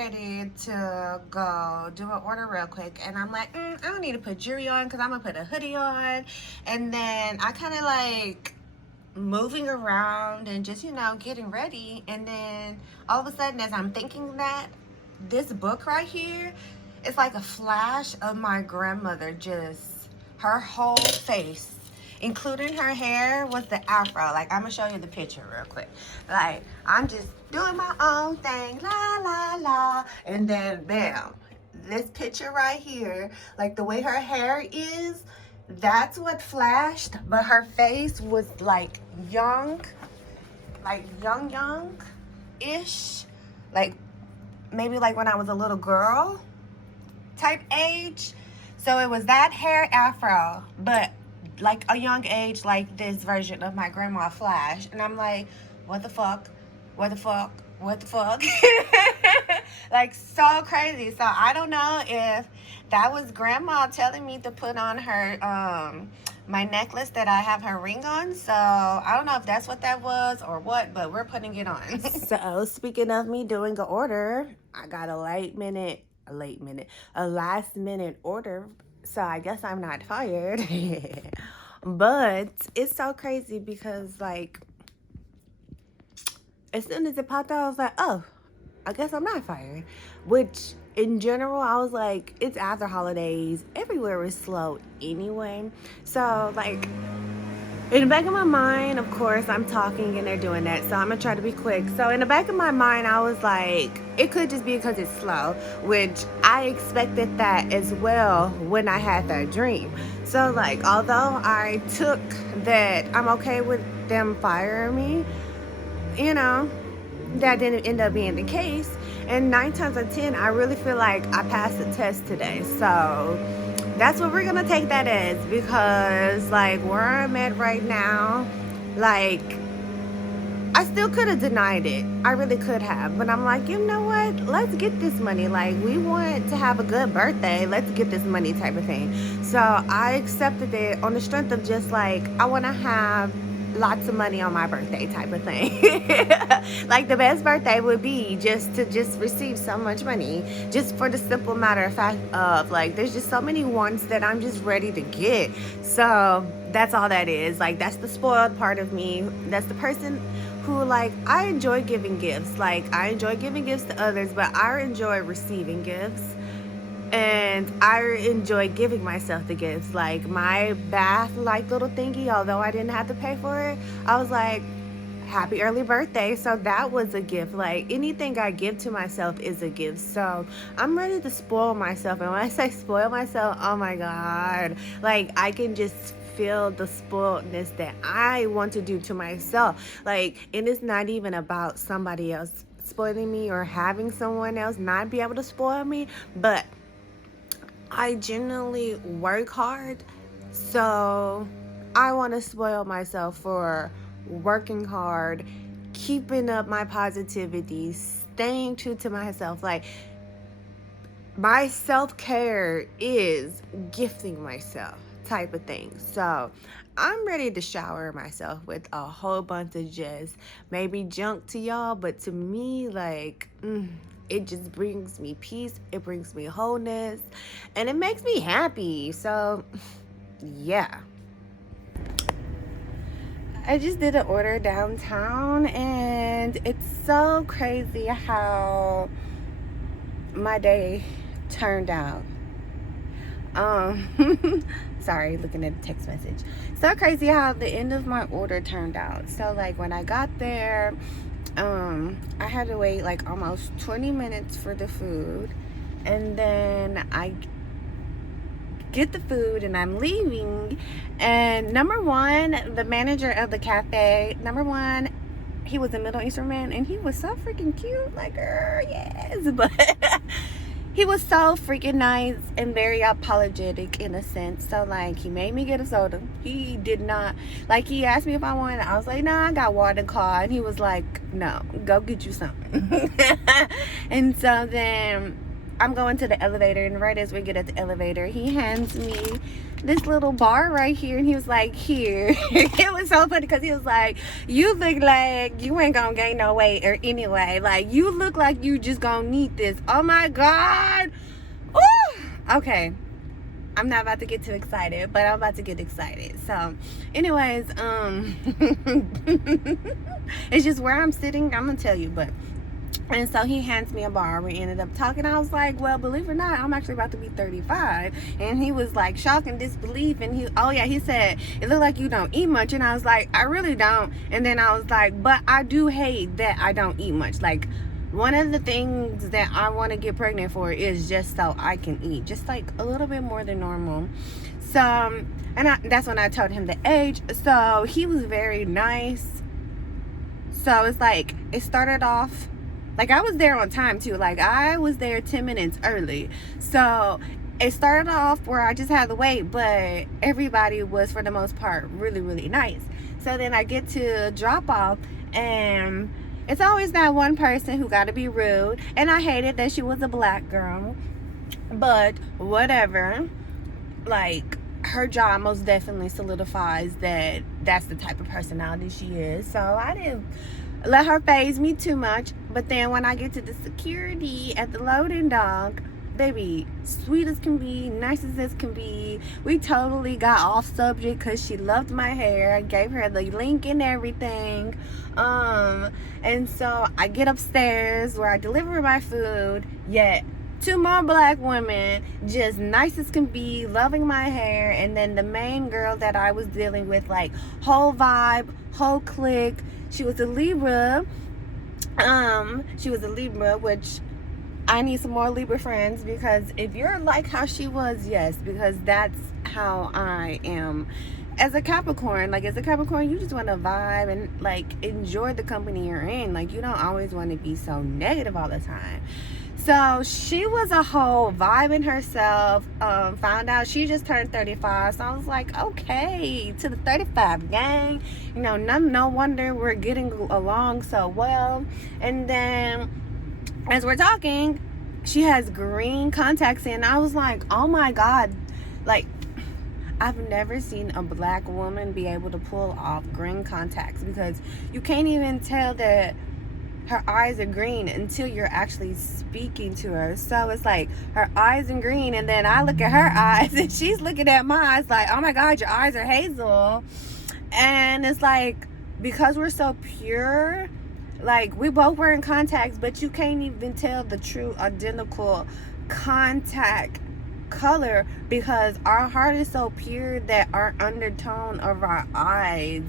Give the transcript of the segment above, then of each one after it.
ready to go do an order real quick, and I'm like, I don't need to put jewelry on because I'm gonna put a hoodie on. And then I kind of like moving around and just, you know, getting ready. And then all of a sudden, as I'm thinking that, this book right here, it's like a flash of my grandmother, just her whole face, including her hair, was the afro. Like, I'm gonna show you the picture real quick. Like, I'm just doing my own thing, la la la, and then bam, this picture right here, like the way her hair is, that's what flashed. But her face was like young, like young ish, like maybe like when I was a little girl type age. So it was that hair afro, but like a young age, like this version of my grandma flash. And I'm like, what the fuck, what the fuck, what the fuck? Like, so crazy. So I don't know if that was grandma telling me to put on her my necklace that I have her ring on. So I don't know if that's what that was or what, but we're putting it on. So speaking of me doing an order, I got a last minute order. So I guess I'm not fired. But it's so crazy because, like, as soon as it popped out, I was like, oh, I guess I'm not fired. Which, in general, I was like, it's after holidays. Everywhere is slow anyway. So, like, in the back of my mind, of course, I'm talking and they're doing that. So I'm going to try to be quick. So in the back of my mind, I was like, it could just be because it's slow, which I expected that as well when I had that dream. So, like, although I took that I'm okay with them firing me, you know, that didn't end up being the case. And 9 times out of 10, I really feel like I passed the test today. So that's what we're gonna take that as, because like where I'm at right now, like I still could have denied it. I really could have, but I'm like, you know what? Let's get this money. Like, we want to have a good birthday. Let's get this money type of thing. So I accepted it on the strength of just like, I want to have lots of money on my birthday type of thing. Like, the best birthday would be just to receive so much money, just for the simple matter of fact of like, there's just so many wants that I'm just ready to get. So that's all that is. Like, that's the spoiled part of me. That's the person who, like, I enjoy giving gifts. Like, I enjoy giving gifts to others, but I enjoy receiving gifts. And I enjoy giving myself the gifts. Like, my bath, like, little thingy, although I didn't have to pay for it, I was like, happy early birthday. So that was a gift. Like, anything I give to myself is a gift. So I'm ready to spoil myself. And when I say spoil myself, oh my God, like, I can just feel the spoiledness that I want to do to myself. Like, and it's not even about somebody else spoiling me or having someone else not be able to spoil me, but I genuinely work hard, so I want to spoil myself for working hard, keeping up my positivity, staying true to myself. Like, my self-care is gifting myself type of thing. So I'm ready to shower myself with a whole bunch of just maybe junk to y'all, but to me, like, it just brings me peace, it brings me wholeness, and it makes me happy. So yeah, I just did an order downtown, and it's so crazy how my day turned out. Sorry, looking at the text message. So crazy how the end of my order turned out. So, like, when I got there, I had to wait like almost 20 minutes for the food, and then I get the food and I'm leaving, and number one, the manager of the cafe, he was a Middle Eastern man, and he was so freaking cute. Like, girl, yes. But he was so freaking nice and very apologetic in a sense. So, like, he made me get a soda. He did not, like, he asked me if I wanted. I was like, nah, I got water car. And he was like, no, go get you something. And so then I'm going to the elevator, and right as we get at the elevator, he hands me this little bar right here, and he was like, here. It was so funny because he was like, you look like you ain't gonna gain no weight or anyway, like you look like you just gonna need this. Oh my God. Ooh. Okay, I'm not about to get too excited, but I'm about to get excited. So anyways, it's just where I'm sitting, I'm gonna tell you. But and so he hands me a bar. We ended up talking. I was like, well, believe it or not, I'm actually about to be 35. And he was like shocked and disbelief. And he said, it looked like you don't eat much. And I was like, I really don't. And then I was like, but I do hate that I don't eat much. Like, one of the things that I want to get pregnant for is just so I can eat, just like a little bit more than normal. So, that's when I told him the age. So he was very nice. So it's like, it started off, like I was there on time too. Like I was there 10 minutes early. So it started off where I just had to wait, but everybody was, for the most part, really, really nice. So then I get to drop off, and it's always that one person who got to be rude. And I hated that she was a black girl, but whatever. Like, her job most definitely solidifies that that's the type of personality she is. So I didn't let her faze me too much. But then when I get to the security at the loading dock, baby, sweet as can be, nice as can be. We totally got off subject because she loved my hair. I gave her the link and everything. And so I get upstairs where I deliver my food, yet 2 more black women, just nice as can be, loving my hair. And then the main girl that I was dealing with, like, whole vibe, whole clique. She was a Libra. Which I need some more Libra friends, because if you're like how she was, yes, because that's how I am as a Capricorn. Like, as a Capricorn, you just want to vibe and like enjoy the company you're in. Like, you don't always want to be so negative all the time. So she was a whole vibe in herself. Found out she just turned 35. So I was like, okay, to the 35 gang. You know, no wonder we're getting along so well. And then as we're talking, she has green contacts in. I was like, oh my God. Like, I've never seen a black woman be able to pull off green contacts, because you can't even tell that her eyes are green until you're actually speaking to her. So it's like her eyes are green, and then I look at her eyes and she's looking at my eyes like, oh my God, your eyes are hazel. And it's like, because we're so pure, like, we both wearing contacts, but you can't even tell the true identical contact color, because our heart is so pure that our undertone of our eyes,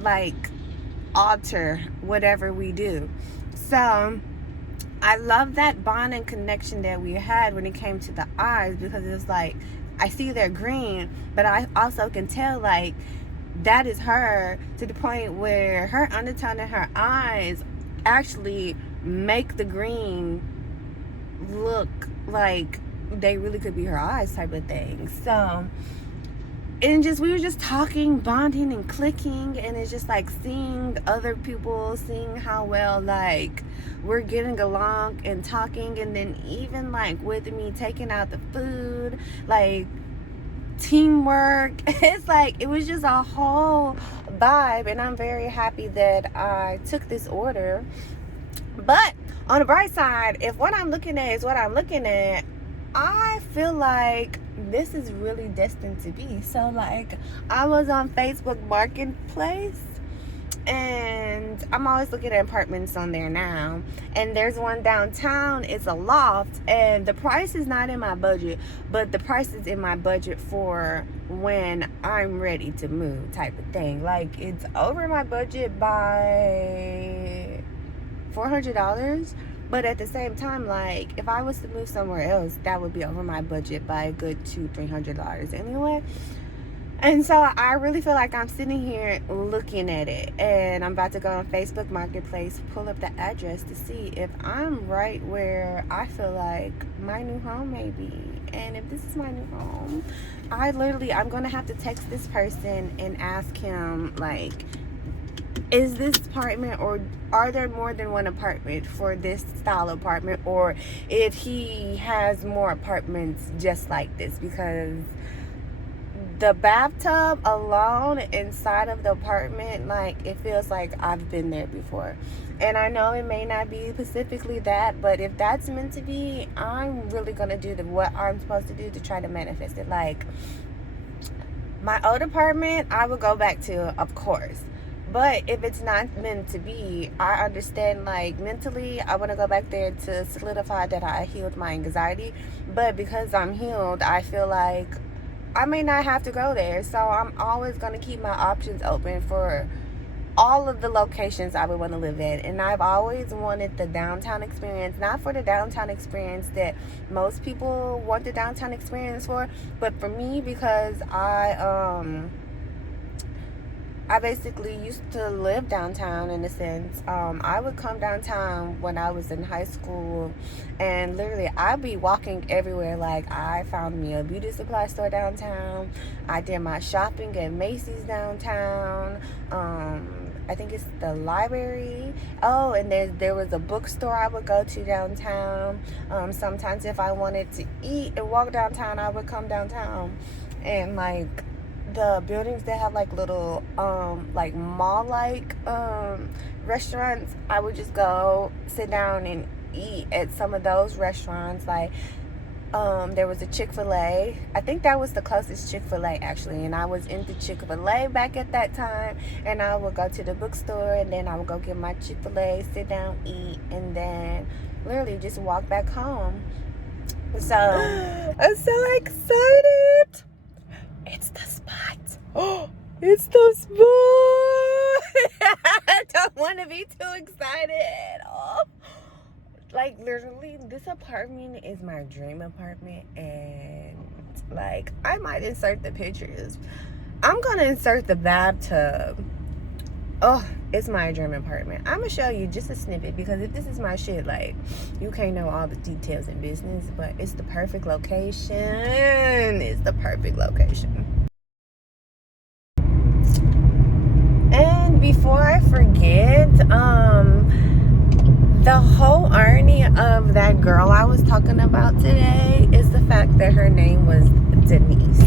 like, alter whatever we do. So I love that bond and connection that we had when it came to the eyes, because it's like, I see they're green, but I also can tell, like, that is her, to the point where her undertone and her eyes actually make the green look like they really could be her eyes, type of thing. So, and just, we were just talking, bonding and clicking, and it's just like seeing other people, seeing how well, like, we're getting along and talking. And then even like with me taking out the food, like, teamwork, it's like, it was just a whole vibe. And I'm very happy that I took this order. But on the bright side, if what I'm looking at is what I'm looking at, I feel like this is really destined to be. So, like, I was on Facebook Marketplace, and I'm always looking at apartments on there now. And there's one downtown. It's a loft, and the price is not in my budget, but the price is in my budget for when I'm ready to move, type of thing. Like, it's over my budget by $400. But at the same time, like, if I was to move somewhere else, that would be over my budget by a good $200-300 anyway. And so I really feel like I'm sitting here looking at it, and I'm about to go on Facebook Marketplace, pull up the address to see if I'm right where I feel like my new home may be. And if this is my new home, I'm going to have to text this person and ask him, like, is this apartment, or are there more than one apartment for this style apartment, or if he has more apartments just like this, because the bathtub alone inside of the apartment, like, it feels like I've been there before. And I know it may not be specifically that, but if that's meant to be, I'm really gonna do what I'm supposed to do to try to manifest it. Like, my old apartment, I would go back to, of course. But if it's not meant to be, I understand, like, mentally, I want to go back there to solidify that I healed my anxiety. But because I'm healed, I feel like I may not have to go there. So I'm always going to keep my options open for all of the locations I would want to live in. And I've always wanted the downtown experience, not for the downtown experience that most people want the downtown experience for, but for me, because I basically used to live downtown in a sense. I would come downtown when I was in high school, and literally I'd be walking everywhere. Like, I found me a beauty supply store downtown. I did my shopping at Macy's downtown. I think it's the library. Oh, and there was a bookstore I would go to downtown. Sometimes if I wanted to eat and walk downtown, I would come downtown. And like, the buildings that have like little like mall-like restaurants, I would just go sit down and eat at some of those restaurants. Like, there was a Chick-fil-A. I think that was the closest Chick-fil-A actually, and I was into Chick-fil-A back at that time. And I would go to the bookstore, and then I would go get my Chick-fil-A, sit down, eat, and then literally just walk back home. So I'm so excited. It's the spot. Oh, it's the spot. I don't want to be too excited. Oh. Like, literally, this apartment is my dream apartment. And, like, I might insert the pictures. I'm going to insert the bathtub. Oh, it's my dream apartment. I'm going to show you just a snippet, because if this is my shit, like, you can't know all the details in business, but it's the perfect location. It's the perfect location. And before I forget, the whole irony of that girl I was talking about today is the fact that her name was Denise.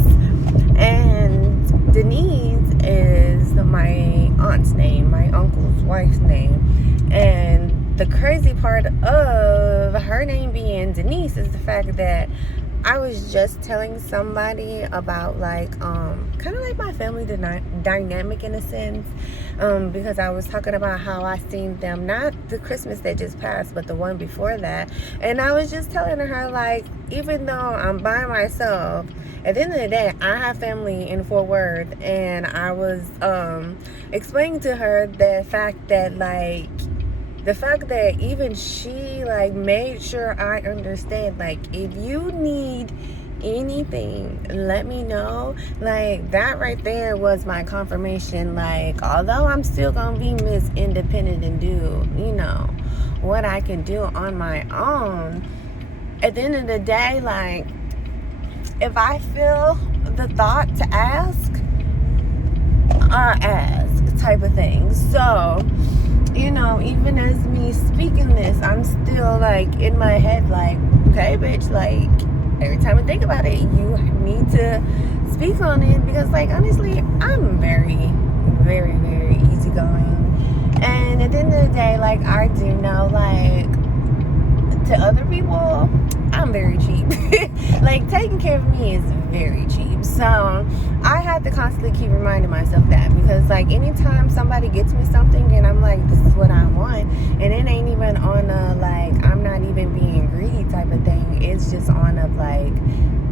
And Denise is my aunt's name, my uncle's wife's name. And the crazy part of her name being Denise is the fact that I was just telling somebody about, like, kind of like my family dynamic in a sense, because I was talking about how I seen them, not the Christmas that just passed, but the one before that. And I was just telling her, like, even though I'm by myself, at the end of the day, I have family in Fort Worth. And I was explaining to her the fact that even she, like, made sure I understand, like, if you need anything, let me know. Like, that right there was my confirmation. Like, although I'm still gonna be Miss Independent and do, you know, what I can do on my own, at the end of the day, like, if I feel the thought to ask, I ask, type of thing. So, you know, even as me speaking this, I'm still, like, in my head, like, okay, bitch, like, every time I think about it, you need to speak on it, because, like, honestly, I'm very, very, very easygoing. And at the end of the day, like, I do know, like, to other people, I'm very cheap. Like, taking care of me is very cheap. So I have to constantly keep reminding myself that, because, like, anytime somebody gets me something and I'm like, this is what I want, and it ain't even on a, like, I'm not even being greedy type of thing. It's just on a, like,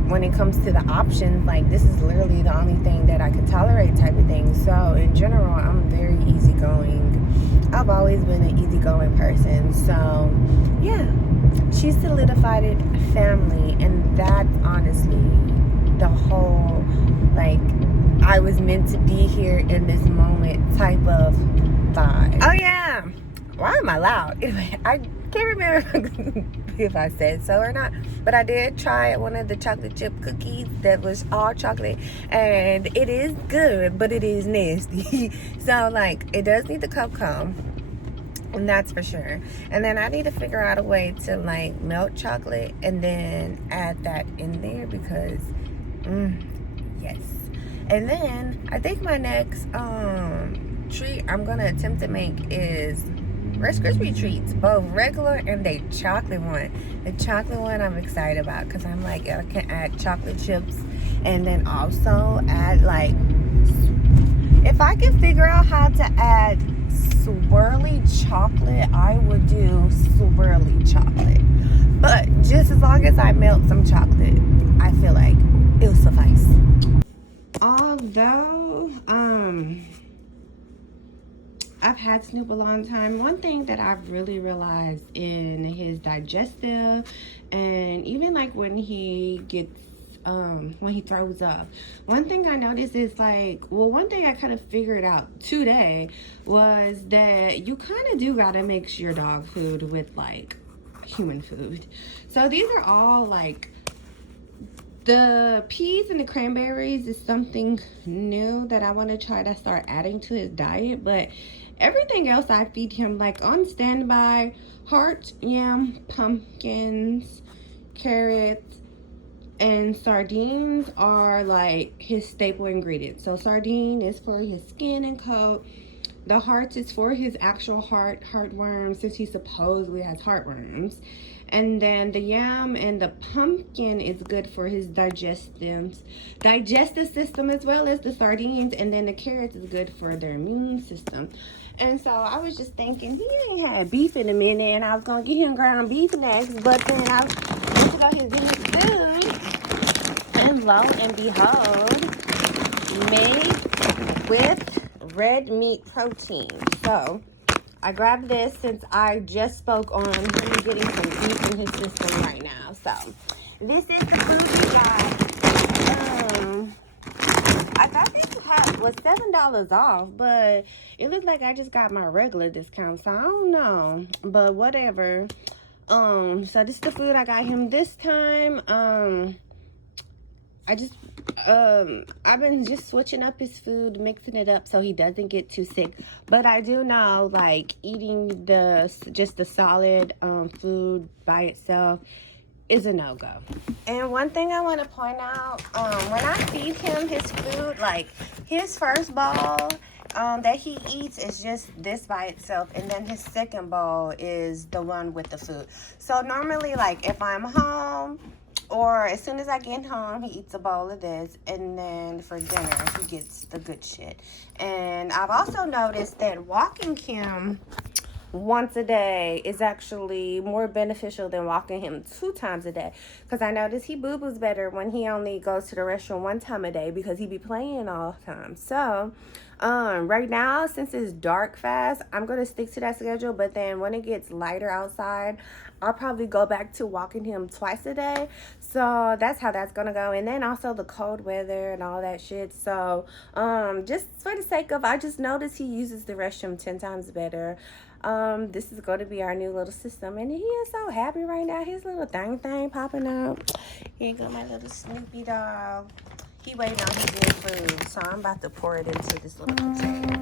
when it comes to the options, like, this is literally the only thing that I can tolerate type of thing. So in general, I'm very easygoing. I've always been an easygoing person. So yeah, she solidified it, family. And that's honestly the whole, like, I was meant to be here in this moment type of vibe. Oh yeah, Why am I loud? Anyway, I can't remember if I said so or not, but I did try one of the chocolate chip cookies that was all chocolate, and it is good, but it is nasty. So, like, it does need the cocoa, and that's for sure. And then I need to figure out a way to, like, melt chocolate and then add that in there because, yes. And then I think my next treat I'm gonna attempt to make is Rice Krispie treats, both regular and the chocolate one. The chocolate one I'm excited about because I'm like, I can add chocolate chips and then also add, like, if I can figure out how to add swirly chocolate, I would do swirly chocolate. But just as long as I melt some chocolate, I feel like it'll suffice. Although, I've had Snoop a long time, one thing that I've really realized in his digestive and even like when he gets when he throws up, one thing I noticed is like, well, one thing I kind of figured out today was that you kind of do gotta mix your dog food with like human food. So these are all like, the peas and the cranberries is something new that I want to try to start adding to his diet, but everything else I feed him like on standby: heart, yam, pumpkins, carrots, and sardines are like his staple ingredients. So sardine is for his skin and coat. The heart is for his actual heartworms, since he supposedly has heartworms. And then the yam and the pumpkin is good for his digestive system, as well as the sardines. And then the carrots is good for their immune system. And so I was just thinking, he ain't had beef in a minute, and I was going to get him ground beef next. But then I went to go his food, and lo and behold, made with red meat protein. So I grabbed this since I just spoke on him getting some beef in his system right now. So this is the food we got. I thought this was $7 off, but it looks like I just got my regular discount, so I don't know, but whatever. So this is the food I got him this time. I've been just switching up his food, mixing it up so he doesn't get too sick. But I do know, like, eating just the solid food by itself is a no-go. And one thing I want to point out, when I feed him his food, like his first bowl that he eats is just this by itself, and then his second bowl is the one with the food. So normally, like, if I'm home, or as soon as I get home, he eats a bowl of this, and then for dinner, he gets the good shit. And I've also noticed that walking him once a day is actually more beneficial than walking him 2 times a day. Because I notice he boo-boos better when he only goes to the restroom 1 time a day, because he be playing all the time. So, right now, since it's dark fast, I'm going to stick to that schedule. But then when it gets lighter outside, I'll probably go back to walking him twice a day. So that's how that's going to go. And then also the cold weather and all that shit. So, just for the sake of, I just noticed he uses the restroom 10 times better. This is going to be our new little system, and he is so happy right now. His little thing popping up. Here you go, my little Snoopy dog. He waiting on his new food, so I'm about to pour it into this little container.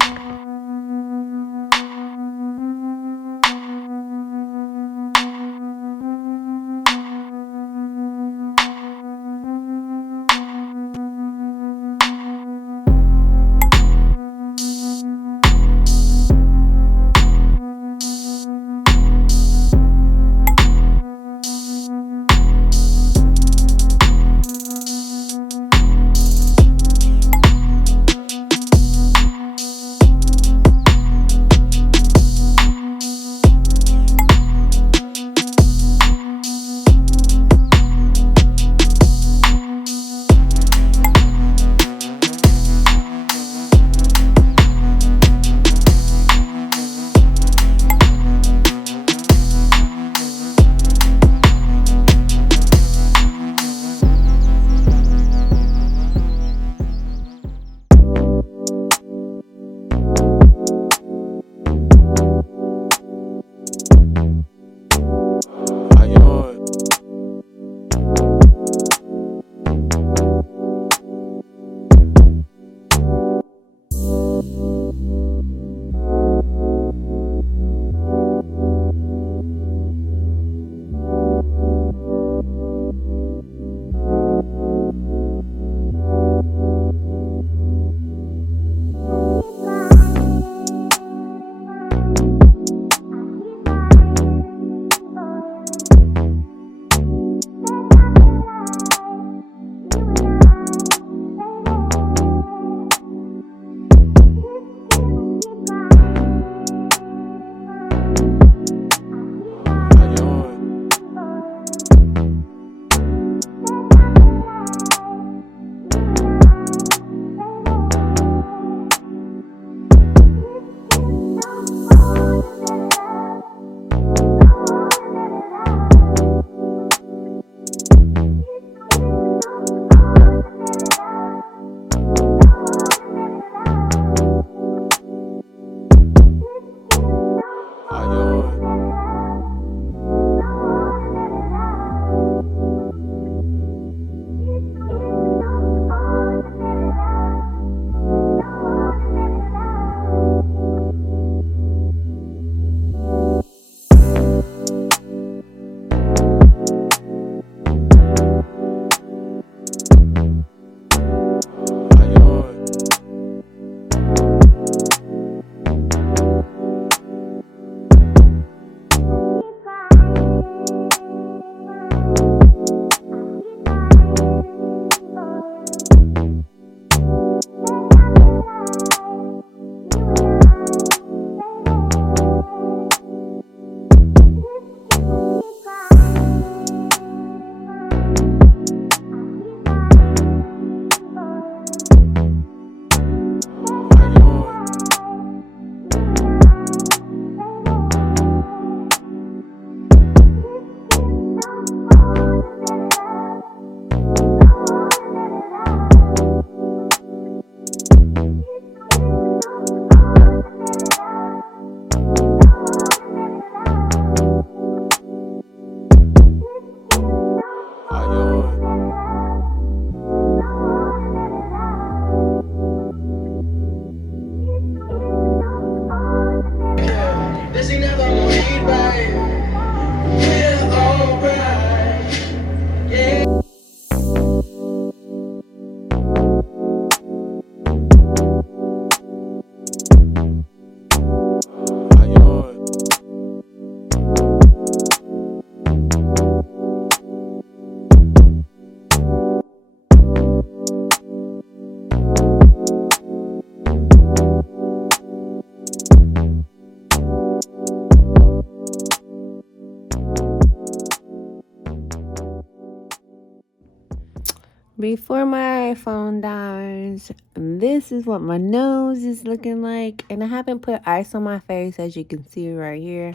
Before my phone dies, this is what my nose is looking like. And I haven't put ice on my face, as you can see right here.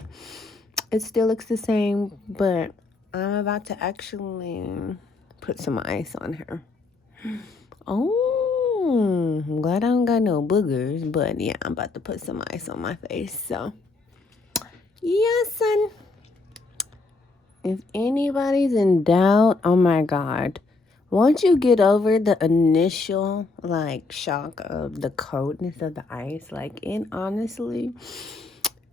It still looks the same, but I'm about to actually put some ice on her. Oh, I'm glad I don't got no boogers, but yeah, I'm about to put some ice on my face. So, yeah, son. If anybody's in doubt, oh my God. Once you get over the initial, like, shock of the coldness of the ice, like, it honestly,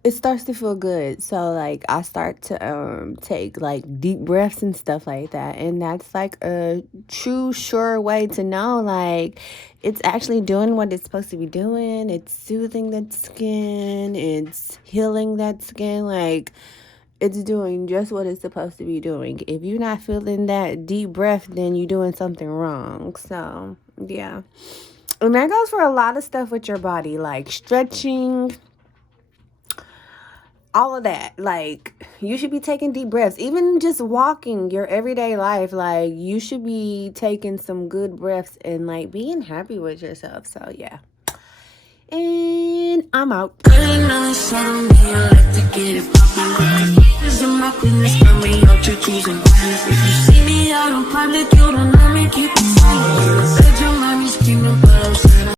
it starts to feel good. So, like, I start to take, like, deep breaths and stuff like that. And that's, like, a true, sure way to know, like, it's actually doing what it's supposed to be doing. It's soothing that skin. It's healing that skin. Like, it's doing just what it's supposed to be doing. If you're not feeling that deep breath, then you're doing something wrong. So, yeah. And that goes for a lot of stuff with your body, like stretching, all of that. Like, you should be taking deep breaths. Even just walking your everyday life, like, you should be taking some good breaths and, like, being happy with yourself. So, yeah. And I'm out. If you see me out in public, you don't know me, keep it silent.